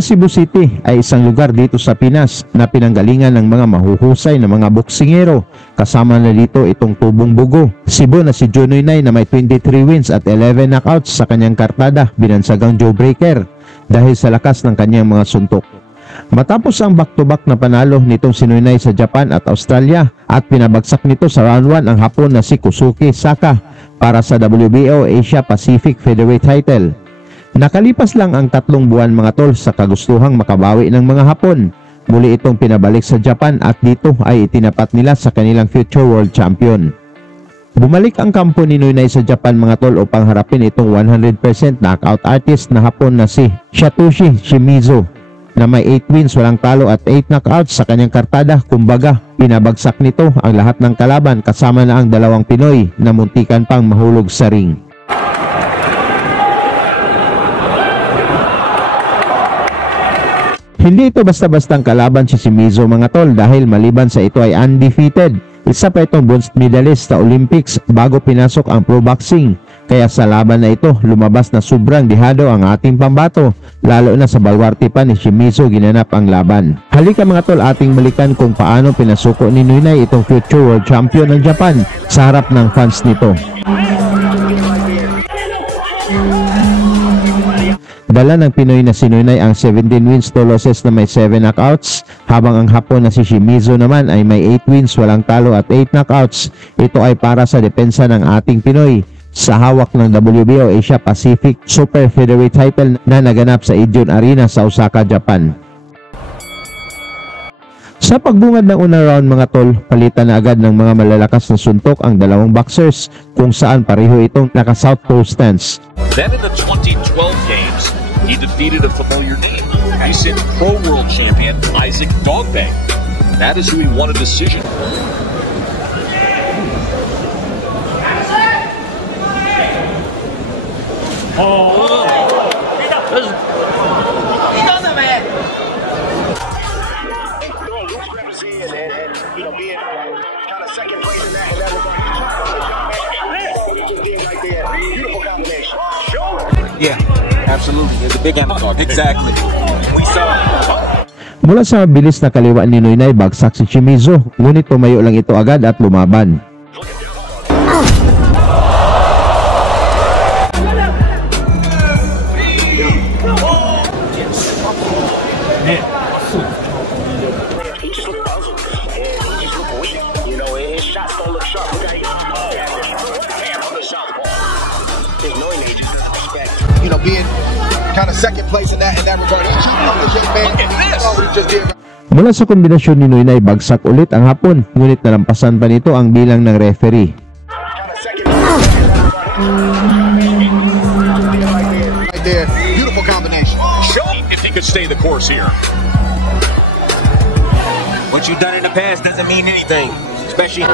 Ang Cebu City ay isang lugar dito sa Pinas na pinanggalingan ng mga mahuhusay na mga boksingero. Kasama na dito itong tubong bugo, Cebu na si Junoy Nay na may 23 wins at 11 knockouts sa kanyang kartada, binansagang jawbreaker dahil sa lakas ng kanyang mga suntok. Matapos ang back-to-back na panalo nitong si Noy Nay sa Japan at Australia at pinabagsak nito sa round 1 ang Hapon na si Kosuke Saka para sa WBO Asia Pacific Featherweight title. Nakalipas lang ang 3 buwan mga tol sa kagustuhang makabawi ng mga Hapon. Muli itong pinabalik sa Japan at dito ay itinapat nila sa kanilang future world champion. Bumalik ang kampo ni Noy Nay sa Japan mga tol upang harapin itong 100% knockout artist na Hapon na si Satoshi Shimizu na may 8 wins, walang talo at 8 knockouts sa kanyang kartada. Kumbaga, pinabagsak nito ang lahat ng kalaban kasama na ang 2 Pinoy na muntikan pang mahulog sa ring. Hindi ito basta-bastang kalaban si Shimizu mga tol dahil maliban sa ito ay undefeated. Isa pa itong bronze medalist sa Olympics bago pinasok ang pro boxing. Kaya sa laban na ito, lumabas na sobrang dihado ang ating pambato, lalo na sa baluarte pa ni Shimizu ginanap ang laban. Halika mga tol, ating balikan kung paano pinasuko ni Noy Nay itong future world champion ng Japan sa harap ng fans nito. Dala ng Pinoy na si Noy Nay ang 17 wins, 2 losses na may 7 knockouts, habang ang Hapon na si Shimizu naman ay may 8 wins, walang talo at 8 knockouts. Ito ay para sa depensa ng ating Pinoy sa hawak ng WBO Asia Pacific Super Featherweight title na naganap sa Edion Arena sa Osaka, Japan. Sa pagbungad ng unang round mga tol, palitan na agad ng mga malalakas na suntok ang dalawang boxers kung saan pareho itong naka-southpaw stance. Then in the 2012 games, he defeated a familiar name, recent pro world champion Isaac Dogbe. That is who he won a decision. Yeah, absolutely. It's a big underdog. Exactly. We saw. Mula sa bilis na kaliwa ni Noy Nay, bagsak si Shimizu, ngunit tumayo lang ito agad at lumaban. Being kind of second place in that regard. Mula sa kombinasyon ni Noy Nay, bagsak ulit ang Hapon, ngunit nalampasan pa nito ang bilang ng referee. Right there, beautiful combination. If he could stay the course here. What you've done in the past doesn't mean anything, especially.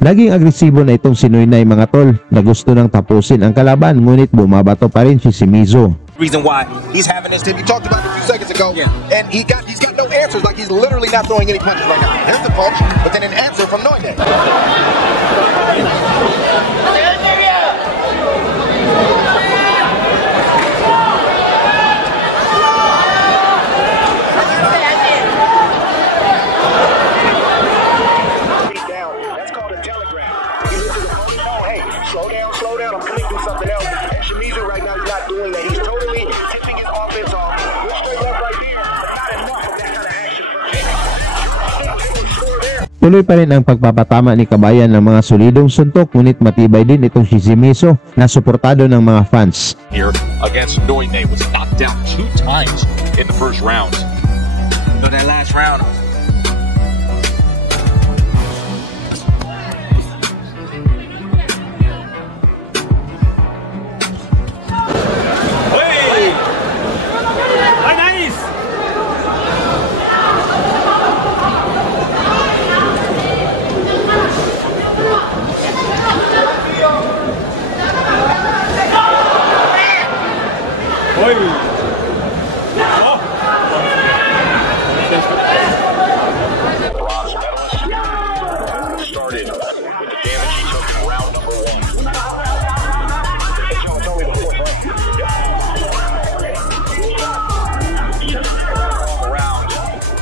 Naging agresibo na itong si Noy Nay mga tol na gusto nang tapusin ang kalaban, ngunit bumabato pa rin si Shimizu. Reason why he's having this. We talked about it a few seconds ago, and he's got no answers. Like he's literally not throwing any punches right now. Here's the punch, but then an answer from Noy Nay. Slow down, I'm coming to do something else. And Shimizu right now is not doing that. He's totally tipping his offense off. Good straight left right there. Not enough of that kind of action. Tuloy pa rin ang pagpapatama ni Kabayan ng mga solidong suntok, ngunit matibay din itong si Shimizu na suportado ng mga fans. Here against Noy Nay was knocked down 2 times in the first round. So that last round. Bronze medalist started with the damage he took in round number 1. It's only the 4th round. Round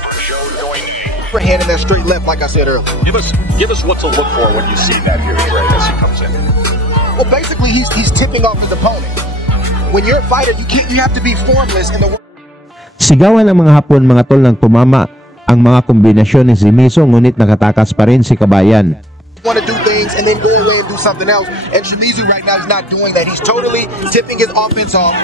for Joe Noine. For handing that straight left, like I said earlier. Give us what to look for when you see that here, Trey, as he comes in. Well, basically, he's tipping off his opponent. When you're a fighter, you have to be formless in the. Sigawan ng mga Hapon mga tol ng tumama ang mga kombinasyon ni Shimizu, ngunit nakatakas pa rin si Kabayan. Want to do things and then go away and do something else. And Shimizu right now is not doing that. He's totally tipping his offense off.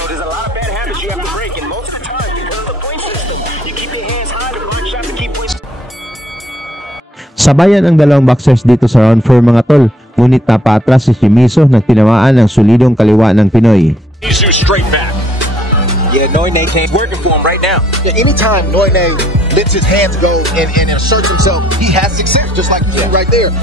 There's a lot of bad habits you have to break, and most of the time, because of the point system, you keep your hands high, the blood shot to keep points. Sabayan ang dalawang boxers dito sa round 4 mga tol, ngunit napatras si Shimizu nang tinamaan ng solidong kaliwa ng Pinoy. Shimizu straight back. Yeah, Noine can't working for him right now. Yeah, anytime Noine lets his hands go and asserts himself, he has success, just like you see right there.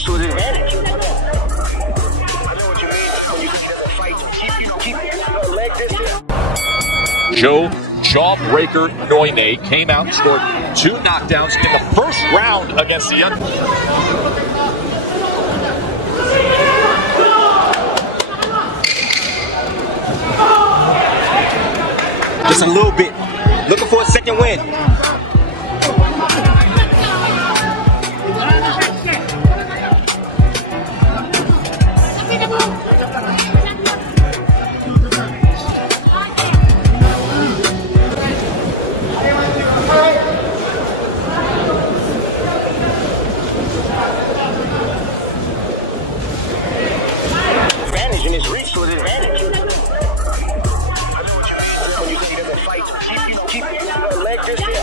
To his advantage. I know what you mean when you get a fight. Keep your leg distance. Joe Jawbreaker Noine came out and scored 2 knockdowns in the first round against the Just a little bit. Looking for a second win. In his reach to his advantage. I know what you mean when you say he doesn't fight. Keep your leg distance.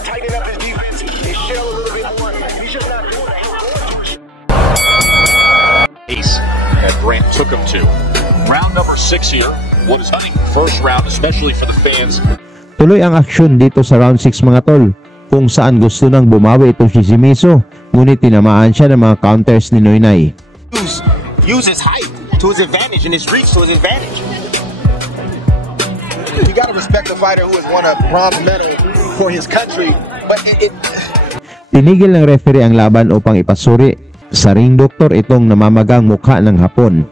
Tighten up his defense. His shell a little bit more. He's just not doing that. ace that Grant took him to. Round number 6 here. What is hunting first round, especially for the fans. Tuloy ang aksyon dito sa round 6 mga tol, kung saan gusto nang bumawi ito si Shimizu, ngunit tinamaan siya ng mga counters ni Noine. Use his height to his advantage and his reach to his advantage. You gotta respect the fighter who has won a bronze medal for his country, but Tinigil ng referee ang laban upang ipasuri sa ring doktor itong namamagang mukha ng Hapon.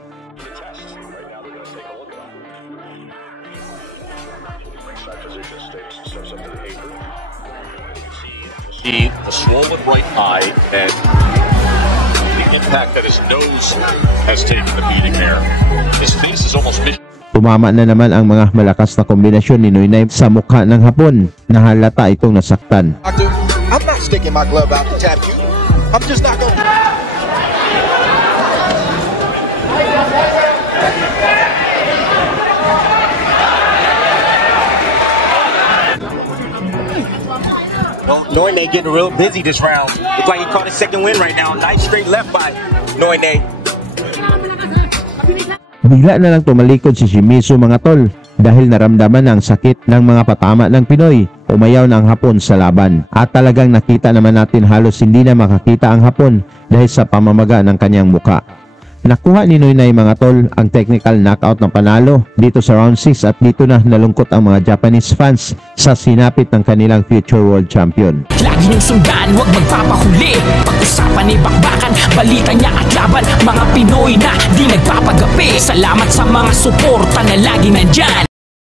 The swollen right eye and the impact that his nose has taken the beating there. His face is almost missing. Tumama na naman ang mga malakas na kombinasyon ni Noine sa mukha ng Hapon na halata itong nasaktan. I'm not sticking my glove out to tap you. I'm just not going to. Noine getting real busy this round. Looks like he caught his second win right now. Nice straight left by Noine. Bigla na lang tumalikod si Shimizu mga tol dahil naramdaman ang sakit ng mga patama ng Pinoy. Umayaw na ang Hapon sa laban at talagang nakita naman natin halos hindi na makakita ang Hapon dahil sa pamamaga ng kanyang muka. Nakuha ni Noine mga tol ang technical knockout ng panalo dito sa round 6 at dito na nalungkot ang mga Japanese fans sa sinapit ng kanilang future world champion. Lagi niyong sundan, huwag magpapahuli. Pag-usapan ni bakbakan, balita niya at laban. Mga Pinoy na di nagpapagapi. Salamat sa mga suporta na lagi nandyan.